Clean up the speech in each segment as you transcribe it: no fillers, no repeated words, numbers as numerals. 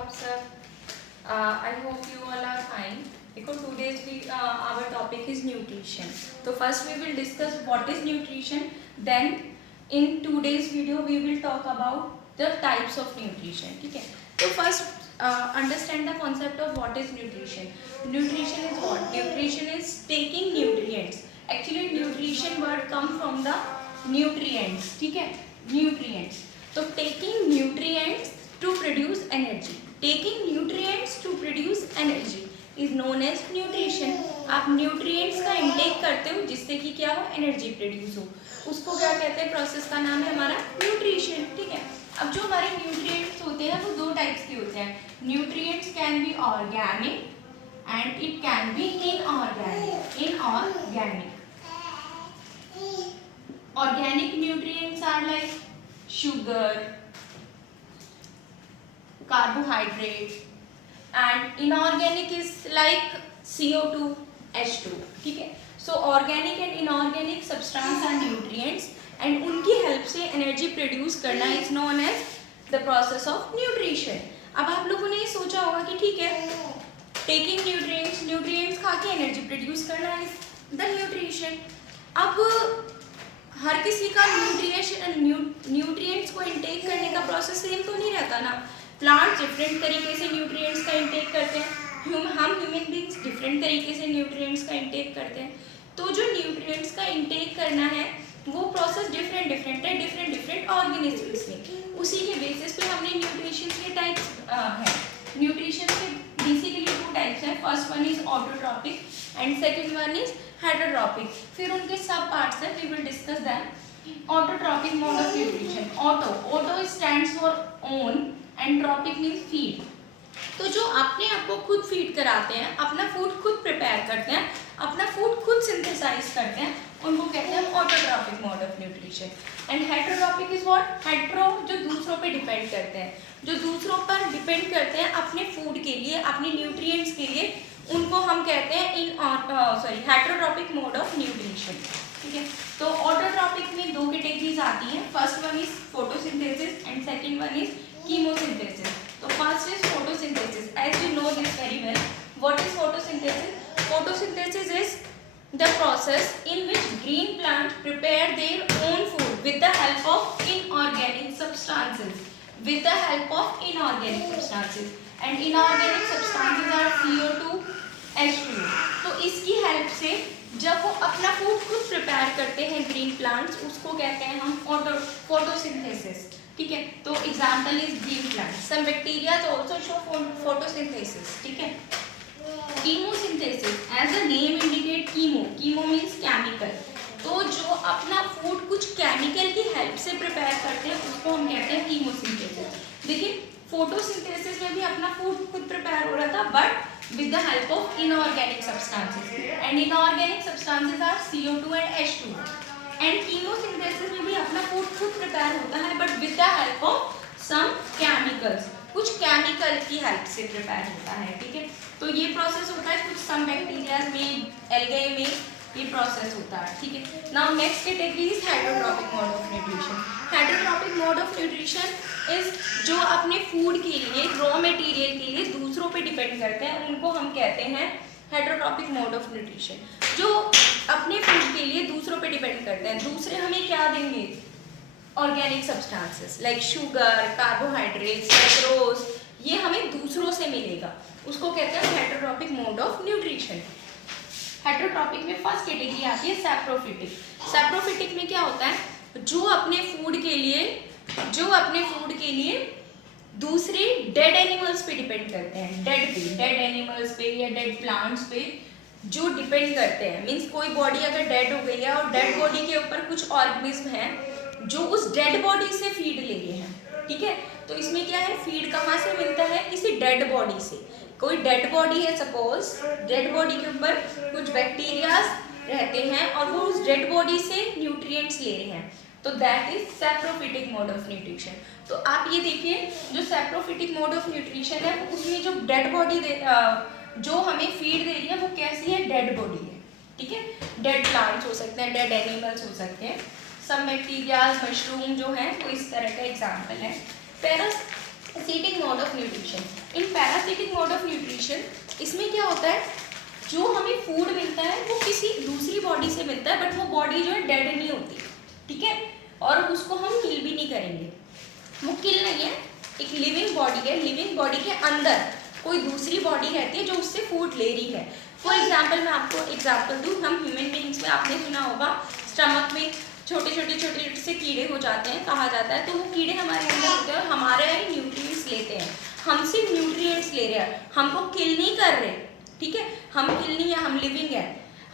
आप सब? I hope you all are fine. Because today's our topic is nutrition. So first we will discuss what is nutrition. Then in today's video we will talk about the types of nutrition. ठीक है? So first understand the concept of what is nutrition. Nutrition is what? Nutrition is taking nutrients. Actually nutrition word come from the nutrients. ठीक है? Nutrients. So taking nutrients to produce energy. Taking nutrients to produce energy is known as nutrition. आप nutrients का intake करते हो जिससे कि क्या हो, energy produce हो, उसको क्या कहते हैं, प्रोसेस का नाम है हमारा nutrition. ठीक है. अब जो हमारे nutrients होते हैं वो दो टाइप्स के होते हैं. Nutrients can be organic and it can be inorganic. Inorganic. Organic nutrients are like sugar, carbohydrate, and inorganic is like CO2, H2. ठीक है. So organic and inorganic substance are nutrients and उनकी help से energy produce करना is known as the process of nutrition. अब आप लोगों ने ये सोचा होगा कि ठीक है, टेकिंग न्यूट्रिएंट्स खा के एनर्जी प्रोड्यूस करना इज द न्यूट्रिशन. अब हर किसी का न्यूट्रिएंट्स को इनटेक करने का प्रोसेस सेम तो नहीं रहता ना. प्लांट्स डिफरेंट तरीके से न्यूट्रिएंट्स का इनटेक करते हैं, हम ह्यूमन बींग्स डिफरेंट तरीके से न्यूट्रिएंट्स का इनटेक करते हैं. तो जो न्यूट्रिएंट्स का इनटेक करना है वो प्रोसेस डिफरेंट है डिफरेंट ऑर्गेनिजम्स में. उसी के बेसिस पे हमने न्यूट्रिशन के टाइप्स हैं. न्यूट्रिशन के बेसिकली टू टाइप्स हैं. First one is autotrophic and second one is heterotrophic. फिर उनके सब पार्ट्स हैं, we will discuss them. Autotrophic mode of nutrition. Auto stands for own and trophic means feed. तो जो अपने आप को खुद फीड कराते हैं, अपना फूड खुद प्रिपेयर करते हैं, अपना फूड खुद सिंथेसाइज करते हैं, उनको कहते हैं autotrophic mode of nutrition. And heterotrophic is what? Hetero जो दूसरों पे डिपेंड करते हैं, जो दूसरों पर डिपेंड करते हैं अपने फूड के लिए, अपने न्यूट्रिएंट्स के लिए, उनको हम कहते हैं हेटरोट्रॉपिक मोड ऑफ न्यूट्रिशन. ठीक है. तो ऑटोट्रॉपिक में दो कैटेगरीज आती हैं. First one is photosynthesis and second one is chemosynthesis. So first is photosynthesis. As you know this very well. What is photosynthesis? Photosynthesis is the process in which green plants prepare their own food with the help of inorganic substances. With the help of inorganic substances. And inorganic substances are CO2, H2. तो इसकी help से जब वो अपना food खुद prepare करते हैं green plants, उसको कहते हैं हम फोटोसिंथेसिस. ठीक है. तो example is green plant. Some bacteria also show photosynthesis. ठीक है. Chemosynthesis, as the name indicate, chemo means chemical. तो जो अपना फूड कुछ केमिकल की हेल्प से प्रिपेयर करते हैं उसको हम कहते हैं कीमोसिंथेसिस. देखिए फोटोसिंथेसिस में भी अपना फूड खुद प्रिपेयर हो रहा था but with the help of inorganic substances. And inorganic substances are CO2 and H2. And chemosynthesis में भी अपना फूड खुद प्रिपेयर होता है but with the help of some chemicals, कुछ केमिकल की हेल्प से प्रिपेयर होता है. ठीक है. तो ये प्रोसेस होता है कुछ सम बैक्टीरिया में, एल्गे में ये प्रोसेस होता है. ठीक है. Now next category is heterotrophic mode of nutrition. Heterotrophic mode of nutrition is जो अपने फूड के लिए, रॉ मटेरियल के लिए दूसरों पे डिपेंड करते हैं, उनको हम कहते हैं हेटरोट्रॉपिक मोड ऑफ न्यूट्रिशन. जो अपने फूड के लिए दूसरों पे डिपेंड करते हैं, दूसरे हमें क्या देंगे, organic substances like sugar, carbohydrates, sucrose, ये हमें दूसरों से मिलेगा, उसको कहते हैं heterotrophic mode of nutrition. Heterotrophic में फर्स्ट कैटेगरी आती है सैप्रोफिटिक. सैप्रोफिटिक में क्या होता है, जो अपने फूड के लिए दूसरे डेड एनिमल्स पे डिपेंड करते हैं. डेड एनिमल्स पे या डेड प्लांट्स पे जो डिपेंड करते हैं. मीन्स कोई बॉडी अगर डेड हो गई है और डेड बॉडी के ऊपर कुछ ऑर्गेनिज्म हैं जो उस डेड बॉडी से फीड ले रहे हैं. ठीक है. तो इसमें क्या है, फीड कहाँ से मिलता है, किसी डेड बॉडी से. कोई डेड बॉडी है, सपोज डेड बॉडी के ऊपर कुछ बैक्टीरियाज रहते हैं और वो उस डेड बॉडी से न्यूट्रिएंट्स ले रहे हैं, तो that is saprophytic mode of nutrition. तो आप ये देखिए जो सैप्रोफिटिक मोड ऑफ न्यूट्रिशन है उसमें जो डेड बॉडी जो हमें फीड दे रही है वो कैसी है, डेड बॉडी है. ठीक है. डेड प्लांट्स हो सकते हैं, डेड एनिमल्स हो सकते हैं, सब बैक्टीरियाज, मशरूम जो है वो इस तरह का एग्जाम्पल है. Parasitic mode of nutrition. Parasitic mode of nutrition, इसमें क्या होता है, जो हमें फूड मिलता है वो किसी दूसरी बॉडी से मिलता है, बट वो बॉडी जो है डेड नहीं होती, ठीक है, और उसको हम किल भी नहीं करेंगे, वो किल नहीं है, एक लिविंग बॉडी है, लिविंग बॉडी के अंदर कोई दूसरी बॉडी रहती है जो उससे फूड ले रही है। फॉर एग्जाम्पल मैं आपको एग्जाम्पल दूँ, हम ह्यूमन बींग्स में आपने सुना होगा स्टमक में छोटे छोटे से कीड़े हो जाते हैं, कहा जाता है, तो वो कीड़े हमारे अंदर होते हैं और हमारे न्यूट्रिएंट्स लेते हैं, हम सिर्फ न्यूट्रिएंट्स ले रहे हैं, हमको किल नहीं कर रहे, ठीक है, हम किल नहीं है, हम लिविंग है,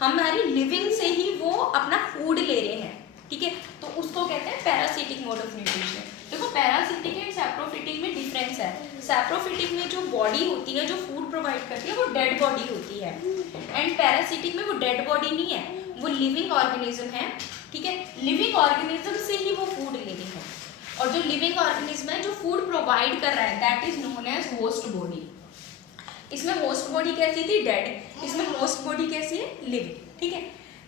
हमारी लिविंग से ही वो अपना फूड ले रहे हैं, ठीक है, तो उसको कहते हैं पैरासिटिक मोड ऑफ न्यूट्रिशन। देखो पैरासिटिक एंड सैप्रोफिटिक में डिफरेंस है, सैप्रोफिटिक में जो बॉडी होती है जो फूड प्रोवाइड करती है वो डेड बॉडी होती है, एंड पैरासिटिक में वो डेड बॉडी नहीं है, वो लिविंग ऑर्गेनिज्म है, ठीक है, लिविंग ऑर्गेनिज्म से ही वो फूड ले रही है, और जो लिविंग ऑर्गेनिज्म है जो फूड प्रोवाइड कर रहा है that is known as host body. इसमें होस्ट बॉडी कैसी थी, डेड, इसमें होस्ट बॉडी कैसी है, लिविंग, ठीक है,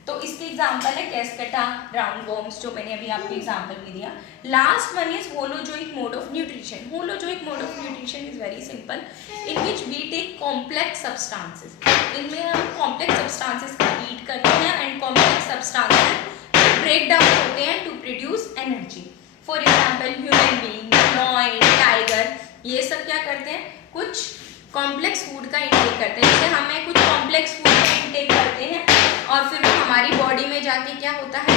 तो इसके एग्जांपल है कैस्केटा, राउंड वॉर्म्स, जो मैंने अभी आपको एग्जांपल भी दिया। Last one is holozoic mode of nutrition. Holozoic mode of nutrition is very simple, in which we take complex substances, इनमें हम कॉम्प्लेक्स सब्सटेंसेस को हीट करते हैं and complex substances break down होते हैं to produce energy. For example human being, lion, tiger, ये सब क्या करते हैं, कुछ कॉम्प्लेक्स फूड का इंटेक करते हैं, जैसे हमें कुछ कॉम्प्लेक्स फूड का इंटेक करते हैं और फिर वो हमारी बॉडी में जाके क्या होता है,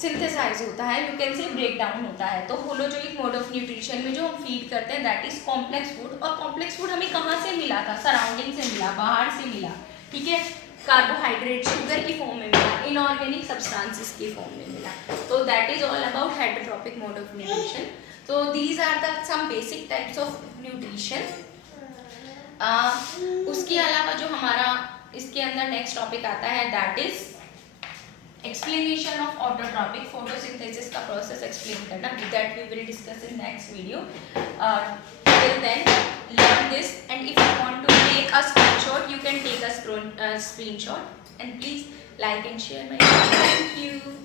सिंथेसाइज होता है, you can say break down होता है। तो होलोजोइक मोड ऑफ न्यूट्रिशन में जो हम फीड करते हैं दैट इज कॉम्प्लेक्स फूड, और कॉम्प्लेक्स फूड हमें कहाँ से मिला था, सराउंडिंग से मिला, बाहर से मिला, ठीक है, कार्बोहाइड्रेट शुगर की फॉर्म में मिला, इनऑर्गेनिक सब्सटेंसेस की फॉर्म में मिला, तो that is all about heterotrophic mode of nutrition. तो these are the some basic types of nutrition. उसके अलावा जो हमारा इसके अंदर नेक्स्ट टॉपिक आता है that is explanation of autotrophic, photosynthesis का प्रोसेस एक्सप्लेन करना, that we will discuss in next video. Till then learn this, and if you want to take a screenshot you can take a screenshot, and please like and share my video. Thank you.